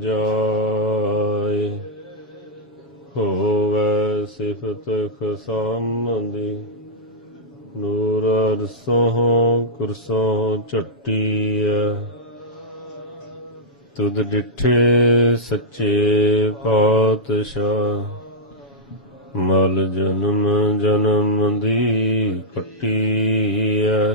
ਜਾਏ। ਹੋਵੇ ਸਿਫਤ ਖਸਾਮਦੀ ਨੂਰ ਅਰਸੋਂ ਕੁਰਸੋਂ ਚੱਟੀਐ ਤੁਧ ਡਿਠੇ ਸੱਚੇ ਪਾਤਸ਼ਾਹ, ਮਲ ਜਨਮ ਜਨਮ ਦੀ ਕੱਟੀ ਐ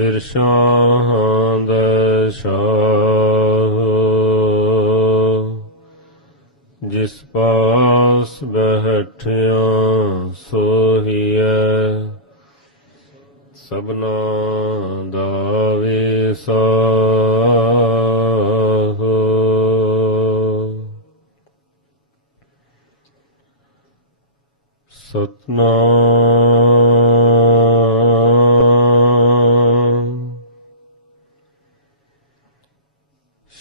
ਸਿਰ ਸ਼ਾਹਾਂ ਦਾ ਸ਼ਾਹ। ਜਿਸ ਪਾਸ ਬੈਠਿਆ ਸੋਹੀਐ ਸਭਨਾ ਦਾ ਵਿਸਾਹੋ। ਸਤਨਾਮ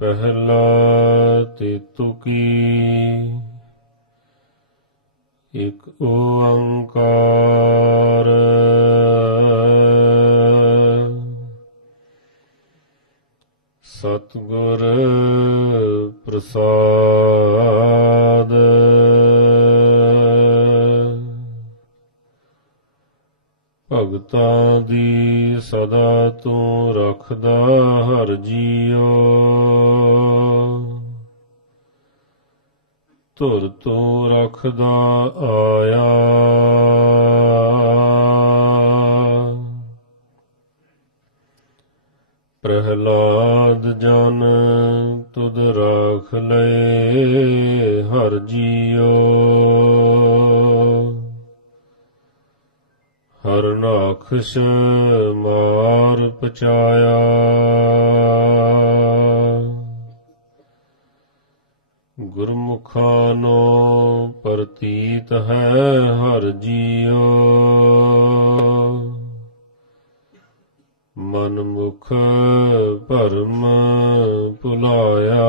ਪਹਿਲਾ ਤੇ ਤੁਕੀ ਇਕ ਓੰਕਾਰ। ਸਤਿਗੁਰ ਪ੍ਰਸਾਦ ਭਗਤਾਂ ਦੀ ਸਦਾ ਤੂੰ ਰੱਖਦਾ ਹਰ ਜੀਓ। ਧੁਰ ਤੂੰ ਰੱਖਦਾ ਆਇਆ। ਪ੍ਰਹਲਾਦ ਜਨ ਤੁਧ ਰਾਖ ਲਏ ਹਰ ਜੀਓ। ਹਰਨਾਖਸ਼ ਮਾਰ ਪਚਾਇਆ। ਗੁਰਮੁਖਾਂ ਨੂੰ ਪ੍ਰਤੀਤ ਹੈ ਹਰ ਜੀਓ ਮਨ ਮੁਖ ਭਰਮ ਭੁਲਾਇਆ।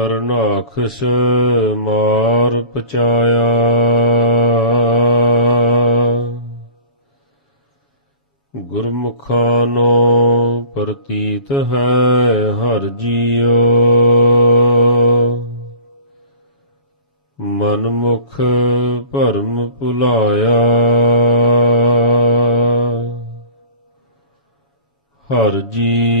ਹਰਨਾਖਸ ਮਾਰ ਪਚਾਇਆ। ਗੁਰਮੁਖਾਂ ਨੂੰ ਪ੍ਰਤੀਤ ਹੈ ਹਰ ਜੀਓ ਮਨ ਭਰਮ ਭੁਲਾਇਆ। ਹਰ ਜੀ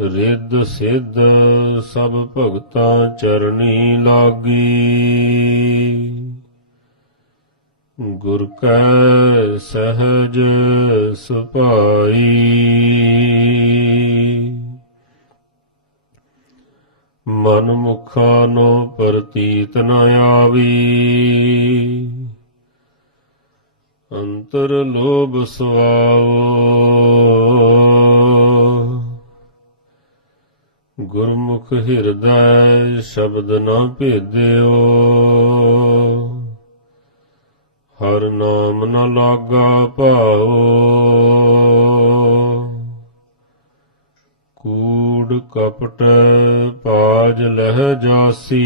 ਰਿੱਧ ਸਿੱਧ ਸਭ ਭਗਤਾਂ ਚਰਣੀ ਲਾਗੀ। ਗੁਰ ਕੈ ਸਹਜ ਸੁਭਾਈ। ਮਨ ਮੁਖਾ ਨੋ ਪ੍ਰਤੀਤ ਨ ਆਵੀ। ਅੰਤਰ ਲੋਭ ਸਵਾਓ ਗੁਰਮੁਖ ਹਿਰਦੈ ਸ਼ਬਦ ਨ ਭੇਦਿਓ। ਹਰ ਨਾਮ ਨ ਲਾਗਾ ਭਾਓ ਕੂੜ ਕਪਟ ਪਾਜ ਲਹਿ ਜਾਸੀ।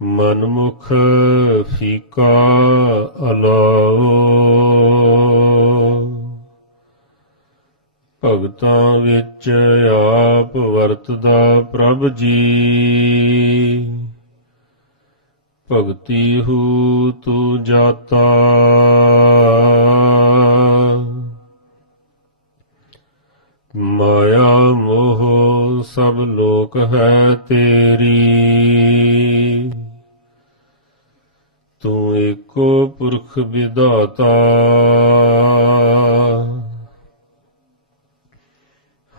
ਮਨਮੁਖ ਫੀਕਾ ਅਲਾਓ ਭਗਤਾਂ ਵਿੱਚ ਆਪ ਵਰਤਦਾ ਪ੍ਰਭ ਜੀ। ਭਗਤੀ ਹੂ ਤੂ ਜਾਤਾ। ਮਾਇਆ ਮੋਹ ਸਭ ਲੋਕ ਹੈ ਤੇਰੀ। ਤੂੰ ਏਕੋ ਪੁਰਖ ਵਿਦਾਤਾ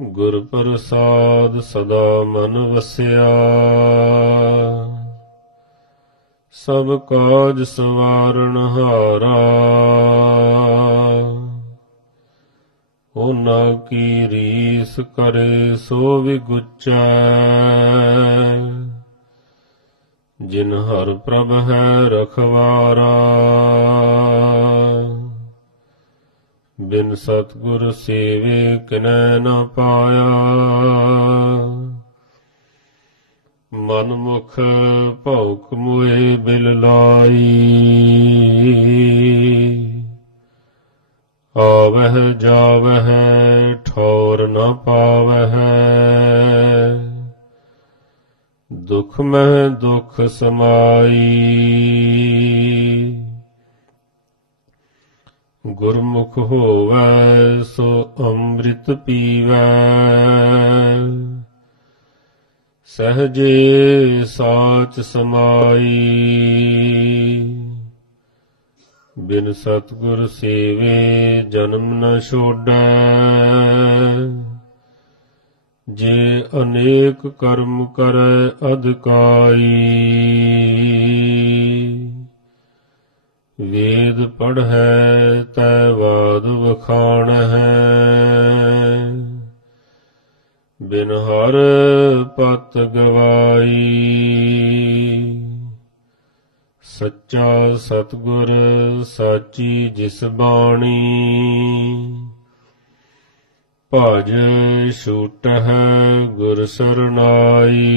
ਗੁਰ ਪ੍ਰਸਾਦ ਸਦਾ ਮਨ ਵਸਿਆ। ਸਭ ਕਾਜ ਸਵਾਰਨ ਹਾਰਾ। ਉਹਨਾਂ ਕੀ ਰੀਸ ਕਰੇ ਸੋ ਵਿਗੁਚੈ। ਜਿਨ ਹਰ ਪ੍ਰਭ ਹੈ ਰਖਵਾਰਾ। ਬਿਨ ਸਤਗੁਰ ਸੇਵੇ ਕਿਨੈ ਨਾ ਪਾਇਆ। ਮਨ ਮੁਖ ਭੌਕ ਮੋਏ ਬਿਲ ਲਾਈ। ਆਵਹਿ ਜਾਵਹਿ ਠੌਰ ਨ ਪਾਵਹਿ। ਦੁਖ ਮਹਿ ਦੁਖ ਸਮਾਈ। ਗੁਰਮੁਖ ਹੋਵੈ, ਸੋ ਅੰਮ੍ਰਿਤ ਪੀਵੈ। ਸਹਜੇ ਸਾਚ ਸਮਾਈ। ਬਿਨ ਸਤਗੁਰ ਸੇਵੇ ਜਨਮ ਨ ਛੋੜੈ। ਜੇ ਅਨੇਕ ਕਰਮ ਕਰੈ ਅਧਿਕਾਈ ਵੇਦ ਪੜ੍ਹੈ, ਤੈ ਬਾਦ ਵਖਾਣ ਹੈ ਬਿਨ ਹਰ ਪਤ ਗਵਾਈ। ਸੱਚਾ ਸਤਗੁਰ ਸਾਚੀ ਜਿਸ ਬਾਣੀ। ਭਜ ਛੂਟ ਹੈ ਗੁਰ ਸਰਨਾਈ।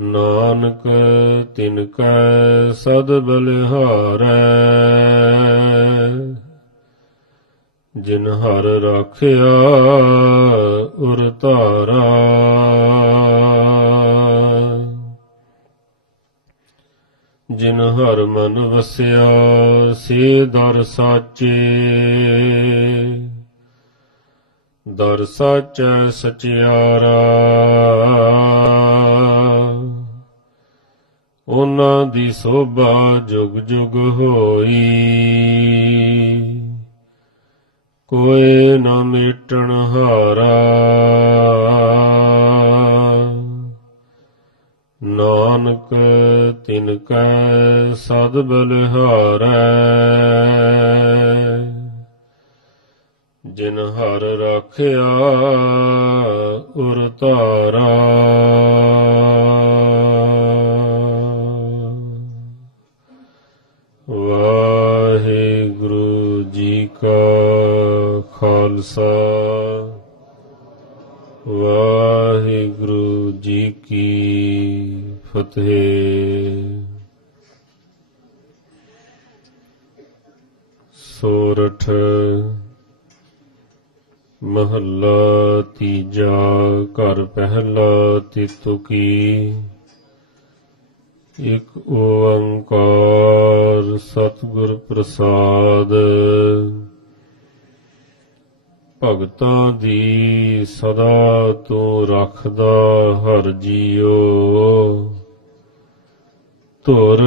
ਨਾਨਕ ਤਿਨ ਕੈ ਸਦ ਬਲਿਹਾਰੈ। ਜਿਨ ਹਰ ਰਾਖਿਆ, ਉਰ ਧਾਰਾ। ਜਿਨ ਹਰ ਮਨ ਵਸਿਆ, ਸੇ ਦਰ ਸਾਚੇ। ਦਰ ਸਾਚੈ ਸਚਿਆਰਾ। ਉਹਨਾਂ ਦੀ ਸੋਭਾ ਜੁਗ ਜੁਗ ਹੋਈ। ਕੋਈ ਨਾ ਮਿਟਣ ਹਾਰਾ, ਨਾਨਕ ਤਿਨ ਕੈ ਸਦ ਬਲਿਹਾਰੈ। ਜਿਨ ਹਰ ਰਾਖਿਆ ਉਰ ਧਾਰਾ। ਖਾਲਸਾ। ਵਾਹਿਗੁਰੂ ਜੀ ਕੀ ਫਤਿਹ। ਸੋਰਠ ਮਹੱਲਾ ਤੀਜਾ, ਘਰ ਪਹਿਲਾ ਤਿਤੁ ਕੀ ਇਕ ਓੰਕਾਰ ਸਤਿਗੁਰ ਪ੍ਰਸਾਦ। ਭਗਤਾਂ ਦੀ ਸਦਾ ਤੂੰ ਰੱਖਦਾ ਹਰ ਜੀਓ। ਧੁਰ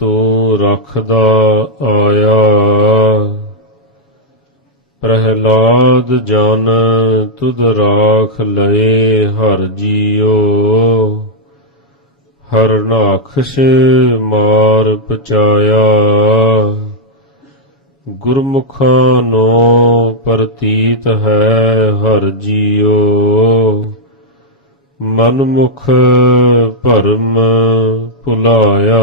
ਤੂੰ ਰੱਖਦਾ ਆਇਆ। ਪ੍ਰਹਿਲਾਦ ਜਨ ਤੁਧ ਰਾਖ ਲਏ ਹਰ ਜੀਓ। ਹਰ ਨਾਖਸ਼ ਮਾਰ ਪਚਾਇਆ। ਗੁਰਮੁਖਾਂ ਨੂੰ ਪ੍ਰਤੀਤ ਹੈ ਹਰ ਜੀਓ ਮਨਮੁਖ ਭਰਮ ਭੁਲਾਇਆ।